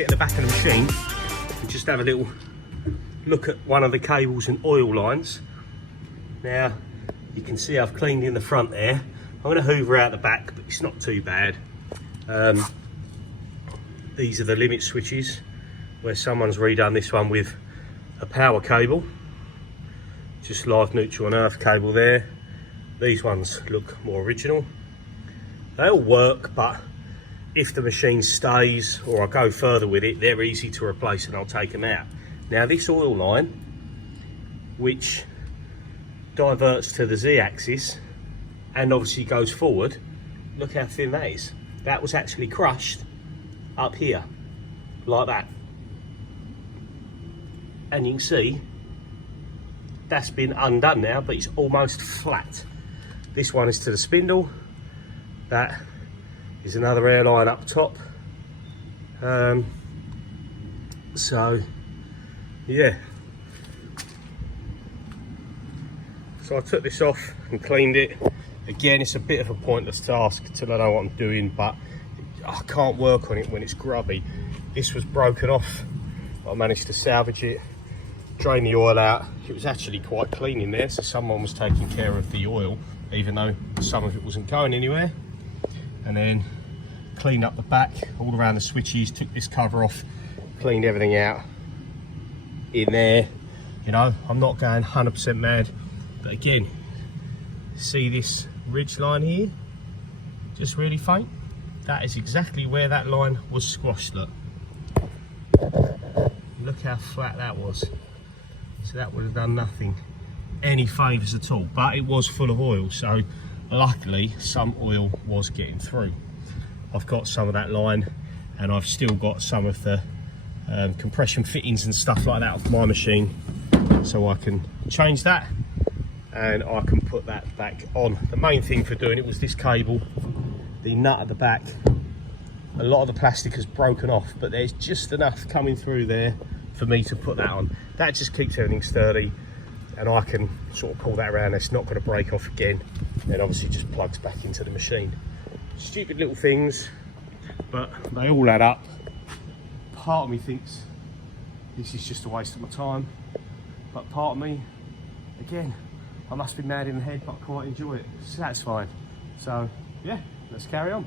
get in the back of the machine and just have a little look at one of the cables and oil lines. Now, you can see I've cleaned in the front there. I'm going to hoover out the back, but it's not too bad. These are the limit switches, where someone's redone this one with a power cable. Just live, neutral and earth cable there. These ones look more original. They all work, but if the machine stays or I go further with it, they're easy to replace and I'll take them out. Now this oil line, which diverts to the Z-axis and obviously goes forward, look how thin that is. That was actually crushed up here, like that. And you can see that's been undone now, but it's almost flat. This one is to the spindle. That is another airline up top. So yeah, so I took this off and cleaned it. Again, it's a bit of a pointless task until I know what I'm doing, but I can't work on it when it's grubby. This was broken off. I managed to salvage it, drain the oil out. It was actually quite clean in there, so someone was taking care of the oil, even though some of it wasn't going anywhere. And then cleaned up the back, all around the switches, took this cover off, cleaned everything out in there. You know, I'm not going 100% mad, but again, see this ridge line here, just really faint? That is exactly where that line was squashed. Look how flat that was. So that would have done nothing, any favours at all, but it was full of oil, so luckily some oil was getting through. I've got some of that line, and I've still got some of the compression fittings and stuff like that off my machine, so I can change that and I can put that back on. The main thing for doing it was this cable, the nut at the back. A lot of the plastic has broken off, but there's just enough coming through there for me to put that on. That just keeps everything sturdy, and I can sort of pull that around. It's not going to break off again, and obviously just plugs back into the machine. Stupid little things, but they all add up. Part of me thinks this is just a waste of my time, but part of me, again, I must be mad in the head, but I quite enjoy it. It's satisfying. So yeah, let's carry on.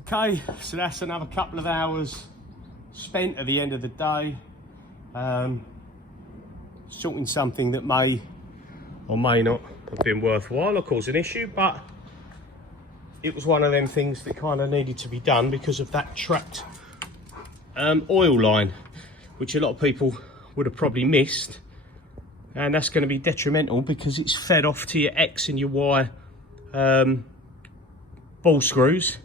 Okay, so that's another couple of hours spent at the end of the day, sorting something that may or may not have been worthwhile or cause an issue, but it was one of them things that kind of needed to be done because of that trapped oil line, which a lot of people would have probably missed, and that's going to be detrimental because it's fed off to your X and your Y ball screws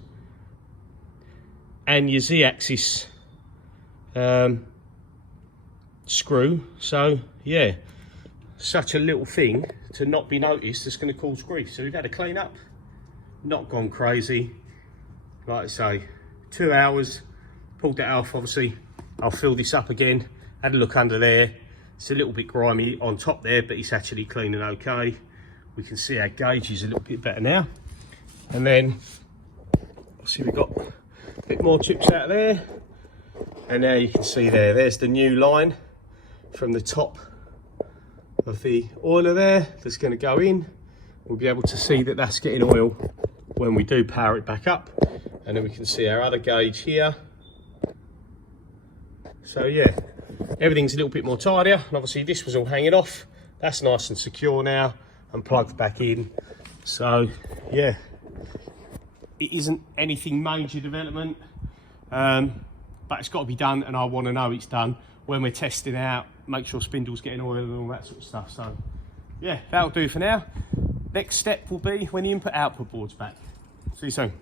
and your Z-axis screw. So yeah, such a little thing to not be noticed that's going to cause grief. So we've had a clean up, not gone crazy. Like I say, 2 hours, pulled that off. Obviously I'll fill this up again, had a look under there. It's a little bit grimy on top there, but it's actually clean and okay. We can see our gauge is a little bit better now. And then see, we've got a bit more chips out there, and now you can see there's the new line from the top of the oiler there that's going to go in. We'll be able to see that that's getting oil when we do power it back up, and then we can see our other gauge here. So yeah, everything's a little bit more tidier, and obviously this was all hanging off. That's nice and secure now and plugged back in. So yeah, it isn't anything major development, but it's got to be done, and I want to know it's done when we're testing out, make sure spindle's getting oil and all that sort of stuff. So yeah, that'll do for now. Next step will be when the input output board's back. See you soon.